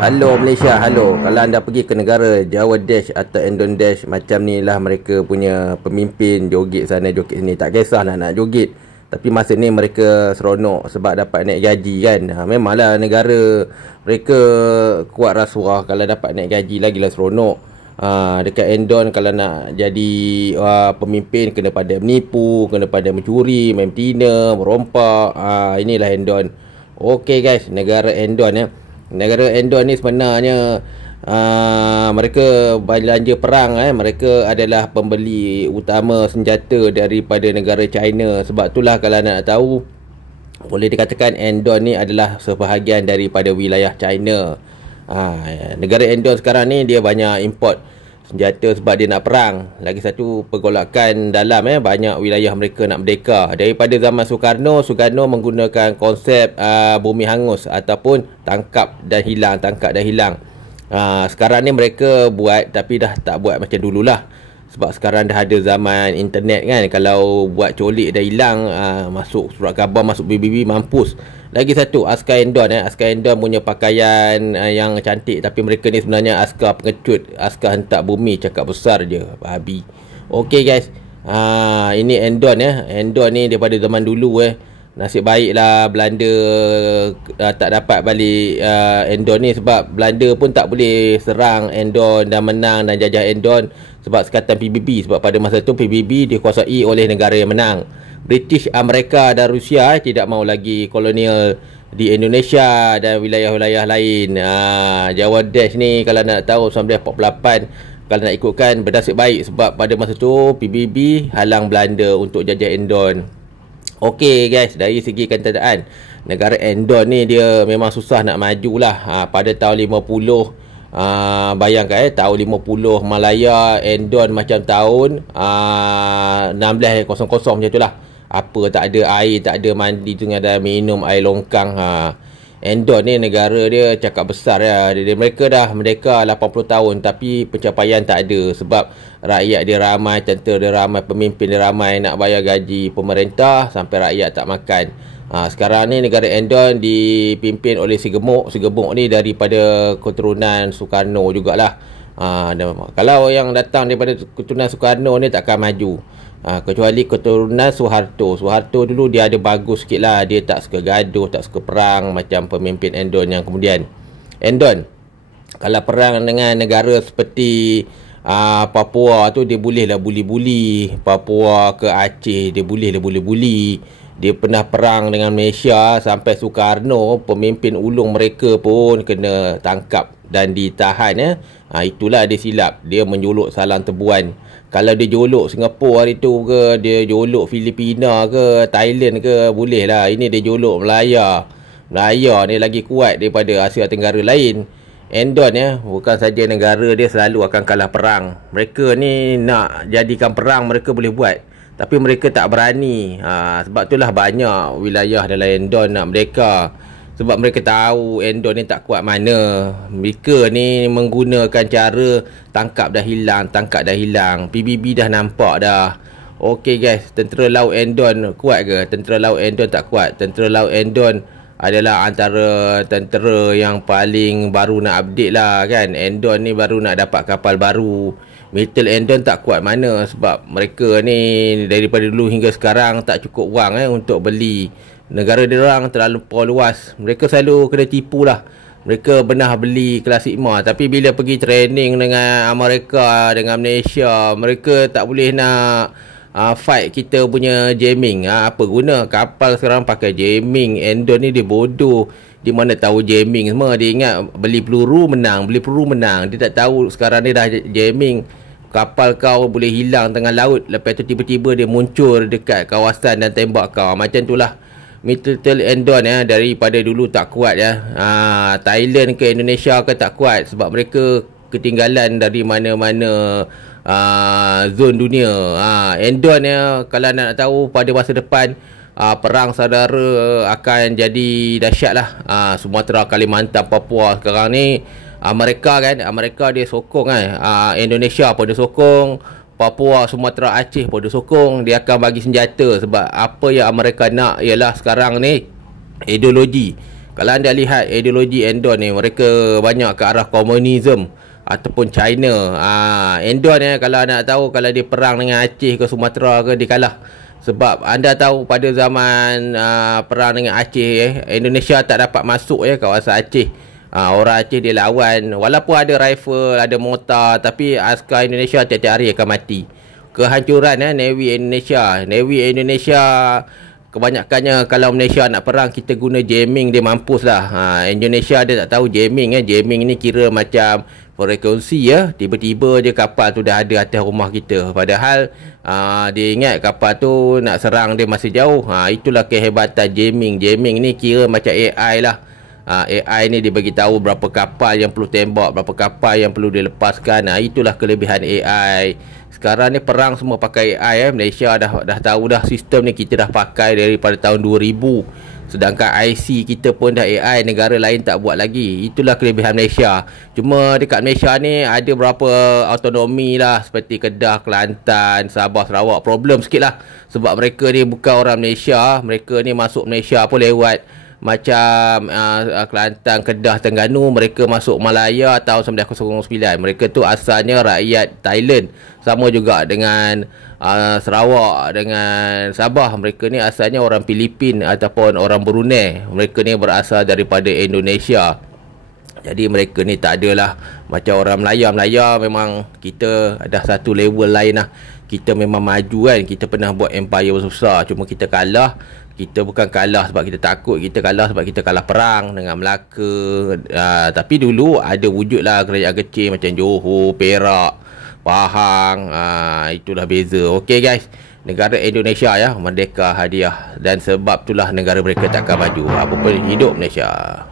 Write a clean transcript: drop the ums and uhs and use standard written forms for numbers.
Halo Malaysia, halo. Kalau anda pergi ke negara Jawa Dash atau Endon Dash, macam ni lah mereka punya pemimpin, joget sana joget sini. Tak kisahlah nak joget, tapi masa ni mereka seronok sebab dapat naik gaji kan. Memanglah negara mereka kuat rasuah, kalau dapat naik gaji lagilah seronok. Dekat Endon kalau nak jadi pemimpin kena pada menipu, kena pada mencuri, main betina, merompak. Inilah Endon. Okey guys, negara Endon ya. Negara Endon ni sebenarnya mereka belanja perang mereka adalah pembeli utama senjata daripada negara China. Sebab itulah kalau nak tahu, boleh dikatakan Endon ni adalah sebahagian daripada wilayah China. Negara Endon sekarang ni dia banyak import senjata sebab dia nak perang. Lagi satu pergolakan dalam banyak wilayah mereka nak merdeka. Daripada zaman Soekarno menggunakan konsep bumi hangus ataupun tangkap dan hilang. Sekarang ni mereka buat, tapi dah tak buat macam dululah. Sebab sekarang dah ada zaman internet kan. Kalau buat colik dah hilang, masuk surat khabar, masuk BBB, mampus. Lagi satu, askar Endon askar Endon punya pakaian yang cantik, tapi mereka ni sebenarnya askar pengecut, askar hentak bumi, cakap besar je, babi. Okey guys, ini Endon Endon ni daripada zaman dulu nasib baiklah Belanda tak dapat balik Endon ni, sebab Belanda pun tak boleh serang Endon dan menang dan jajah Endon sebab sekatan PBB. Sebab pada masa tu PBB dikuasai oleh negara yang menang. British, Amerika dan Rusia tidak mau lagi kolonial di Indonesia dan wilayah-wilayah lain. Jawa Dash ni kalau nak tahu 1948, kalau nak ikutkan bernasib baik sebab pada masa tu PBB halang Belanda untuk jajah Endon. Okey guys, dari segi kenyataan, negara Endon ni dia memang susah nak maju lah. Pada tahun 50, bayangkan tahun 50 Malaya, Endon macam tahun 1600 macam tu lah. Apa tak ada air, tak ada mandi, tengah dah minum air longkang. Endon ni negara dia cakap besar ya. Mereka dah merdeka 80 tahun tapi pencapaian tak ada sebab rakyat dia ramai, tentera dia ramai, pemimpin dia ramai, nak bayar gaji pemerintah sampai rakyat tak makan. Sekarang ni negara Endon dipimpin oleh si gemuk. Si gemuk ni daripada keturunan Soekarno jugalah. Kalau yang datang daripada keturunan Soekarno ni takkan maju. Kecuali keturunan Soeharto. Soeharto dulu dia ada bagus sikit lah. Dia tak suka gaduh, tak suka perang macam pemimpin Endon yang kemudian. Endon kalau perang dengan negara seperti Papua tu, dia boleh lah buli-buli. Papua ke Aceh dia boleh lah buli-buli. Dia pernah perang dengan Malaysia sampai Soekarno, pemimpin ulung mereka pun kena tangkap dan ditahan. Itulah dia silap. Dia menjolok Salang Tebuan. Kalau dia jolok Singapura hari tu ke, dia jolok Filipina ke, Thailand ke, boleh lah. Ini dia jolok Melaya. Melaya ni lagi kuat daripada Asia Tenggara lain. Endon bukan saja negara dia selalu akan kalah perang. Mereka ni nak jadikan perang mereka boleh buat, tapi mereka tak berani. Sebab itulah banyak wilayah dalam Endon nak merdeka. Sebab mereka tahu Endon ni tak kuat mana. Mereka ni menggunakan cara tangkap dah hilang. PBB dah nampak dah. Okey guys, tentera laut Endon kuat ke? Tentera laut Endon tak kuat. Tentera laut Endon adalah antara tentera yang paling baru nak update lah kan. Endon ni baru nak dapat kapal baru. Militer Endon tak kuat mana sebab mereka ni daripada dulu hingga sekarang tak cukup wang untuk beli. Negara diorang terlalu luas. Mereka selalu kena tipu lah. Mereka pernah beli kelas Sigma, tapi bila pergi training dengan Amerika, dengan Malaysia, mereka tak boleh nak fight kita punya jamming. Apa guna kapal sekarang pakai jamming. Endon ni dia bodoh. Dia mana tahu jamming semua. Dia ingat beli peluru menang. Dia tak tahu sekarang ni dah jamming. Kapal kau boleh hilang tengah laut, lepas tu tiba-tiba dia muncul dekat kawasan dan tembak kau. Macam tu lah militer Endon daripada dulu tak kuat Thailand ke Indonesia ke tak kuat sebab mereka ketinggalan dari mana-mana zon dunia. Endon kalau nak tahu pada masa depan perang saudara akan jadi dahsyat lah. Sumatera, Kalimantan, Papua sekarang ni Amerika dia sokong Indonesia pun dia sokong, Papua, Sumatera, Aceh pun dia sokong. Dia akan bagi senjata sebab apa yang Amerika nak ialah sekarang ni ideologi. Kalau anda lihat ideologi Endon ni, mereka banyak ke arah komunisme ataupun China. Endon ni kalau anda nak tahu, kalau dia perang dengan Aceh ke Sumatera ke, dia kalah. Sebab anda tahu pada zaman perang dengan Aceh, Indonesia tak dapat masuk kawasan Aceh. Orang Aceh dia lawan, walaupun ada rifle, ada mortar, tapi askar Indonesia tiap-tiap hari akan mati. Kehancuran Navy Indonesia kebanyakannya, kalau Malaysia nak perang, kita guna jamming, dia mampus lah. Indonesia dia tak tahu jamming. Jamming ni kira macam frekuensi tiba-tiba je kapal tu dah ada atas rumah kita, padahal dia ingat kapal tu nak serang dia masih jauh. Itulah kehebatan jamming. Jamming ni kira macam AI lah. AI ni dia bagi tahu berapa kapal yang perlu tembak, berapa kapal yang perlu dilepaskan. Itulah kelebihan AI. Sekarang ni perang semua pakai AI. Malaysia dah tahu dah sistem ni, kita dah pakai daripada tahun 2000. Sedangkan IC kita pun dah AI, negara lain tak buat lagi. Itulah kelebihan Malaysia. Cuma dekat Malaysia ni ada berapa autonomi lah, seperti Kedah, Kelantan, Sabah, Sarawak, problem sikit lah. Sebab mereka ni bukan orang Malaysia. Mereka ni masuk Malaysia pun lewat macam Kelantan, Kedah, Terengganu. Mereka masuk Malaya tahun 1909. Mereka tu asalnya rakyat Thailand. Sama juga dengan Sarawak dengan Sabah. Mereka ni asalnya orang Filipin ataupun orang Brunei. Mereka ni berasal daripada Indonesia. Jadi mereka ni tak adalah macam orang Melaya memang kita dah satu level lain lah. Kita memang maju kan. Kita pernah buat empire besar. Cuma kita kalah. Kita bukan kalah sebab kita takut, kita kalah sebab kita kalah perang dengan Melaka. Tapi dulu ada wujud lah kerajaan kecil macam Johor, Perak, Pahang. Itulah beza. Okey guys, negara Indonesia merdeka hadiah, dan sebab itulah negara mereka takkan maju. Apa pun hidup Malaysia.